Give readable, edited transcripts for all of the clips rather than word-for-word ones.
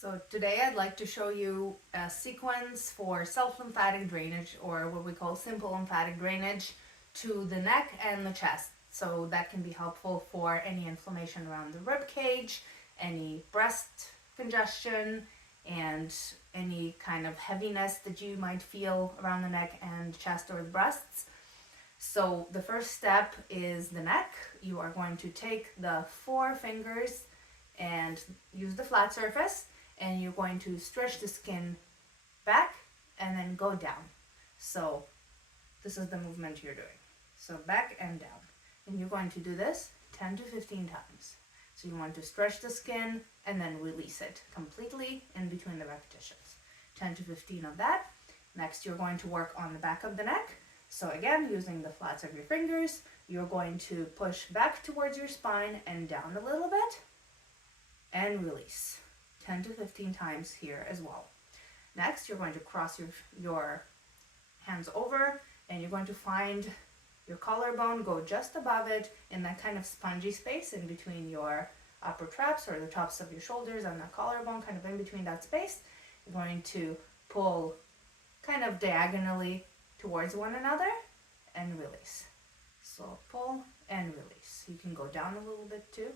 So today I'd like to show you a sequence for self-lymphatic drainage, or what we call simple lymphatic drainage, to the neck and the chest. So that can be helpful for any inflammation around the rib cage, any breast congestion, and any kind of heaviness that you might feel around the neck and chest or the breasts. So the first step is the neck. You are going to take the 4 fingers and use the flat surface, and you're going to stretch the skin back and then go down. So this is the movement you're doing. So back and down. And you're going to do this 10 to 15 times. So you want to stretch the skin and then release it completely in between the repetitions. 10 to 15 of that. Next, you're going to work on the back of the neck. So again, using the flats of your fingers, you're going to push back towards your spine and down a little bit and release. 10 to 15 times here as well. Next, you're going to cross your hands over, and you're going to find your collarbone, go just above it in that kind of spongy space in between your upper traps or the tops of your shoulders and the collarbone, kind of in between that space. You're going to pull kind of diagonally towards one another and release. So pull and release. You can go down a little bit too.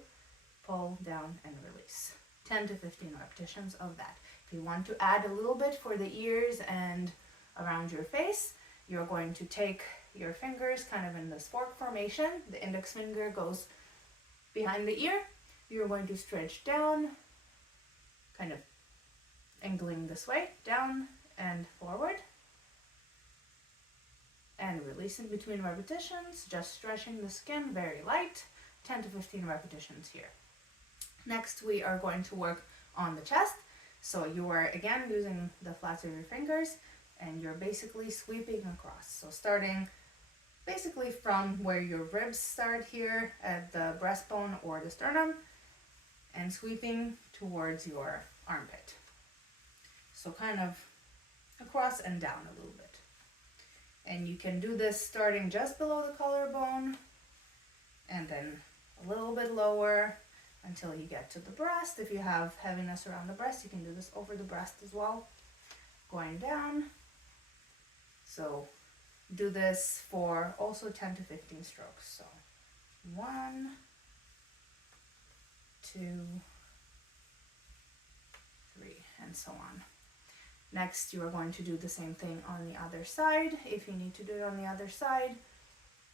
Pull, down, and release. 10 to 15 repetitions of that. If you want to add a little bit for the ears and around your face, you're going to take your fingers kind of in this fork formation. The index finger goes behind the ear. You're going to stretch down, kind of angling this way, down and forward. And releasing between repetitions, just stretching the skin, very light. 10 to 15 repetitions here. Next, we are going to work on the chest. So you are again using the flats of your fingers, and you're basically sweeping across. So starting basically from where your ribs start here at the breastbone or the sternum, and sweeping towards your armpit. So kind of across and down a little bit. And you can do this starting just below the collarbone, and then a little bit lower, until you get to the breast. If you have heaviness around the breast, you can do this over the breast as well. Going down. So do this for also 10 to 15 strokes. So 1, 2, 3, and so on. Next, you are going to do the same thing on the other side. If you need to do it on the other side,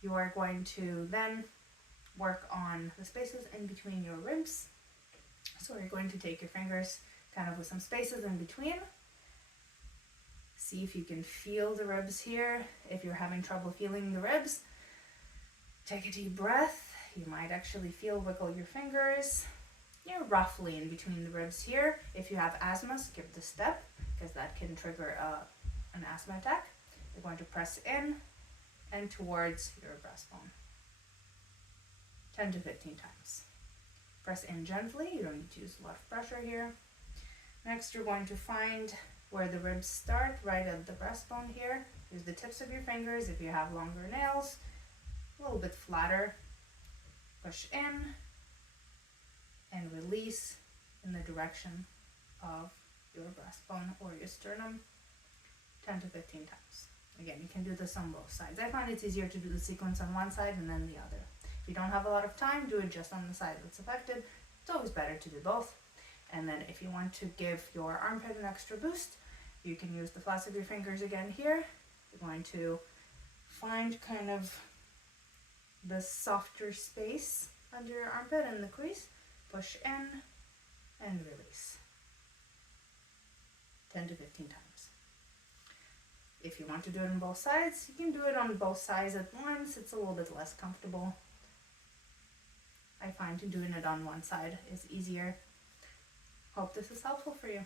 you are going to then work on the spaces in between your ribs. So you're going to take your fingers kind of with some spaces in between. See if you can feel the ribs here. If you're having trouble feeling the ribs, take a deep breath. You might actually wiggle your fingers. You're roughly in between the ribs here. If you have asthma, skip the step, because that can trigger an asthma attack. You're going to press in and towards your breastbone. 10 to 15 times. Press in gently. You don't need to use a lot of pressure here. Next, you're going to find where the ribs start, right at the breastbone here. Use the tips of your fingers. If you have longer nails, a little bit flatter. Push in and release in the direction of your breastbone or your sternum. 10 to 15 times. Again, you can do this on both sides. I find it's easier to do the sequence on one side and then the other. If you don't have a lot of time, do it just on the side that's affected. It's always better to do both. And then if you want to give your armpit an extra boost, you can use the flats of your fingers again here. You're going to find kind of the softer space under your armpit and the crease. Push in and release. 10 to 15 times. If you want to do it on both sides, you can do it on both sides at once. It's a little bit less comfortable. I find doing it on one side is easier. Hope this is helpful for you.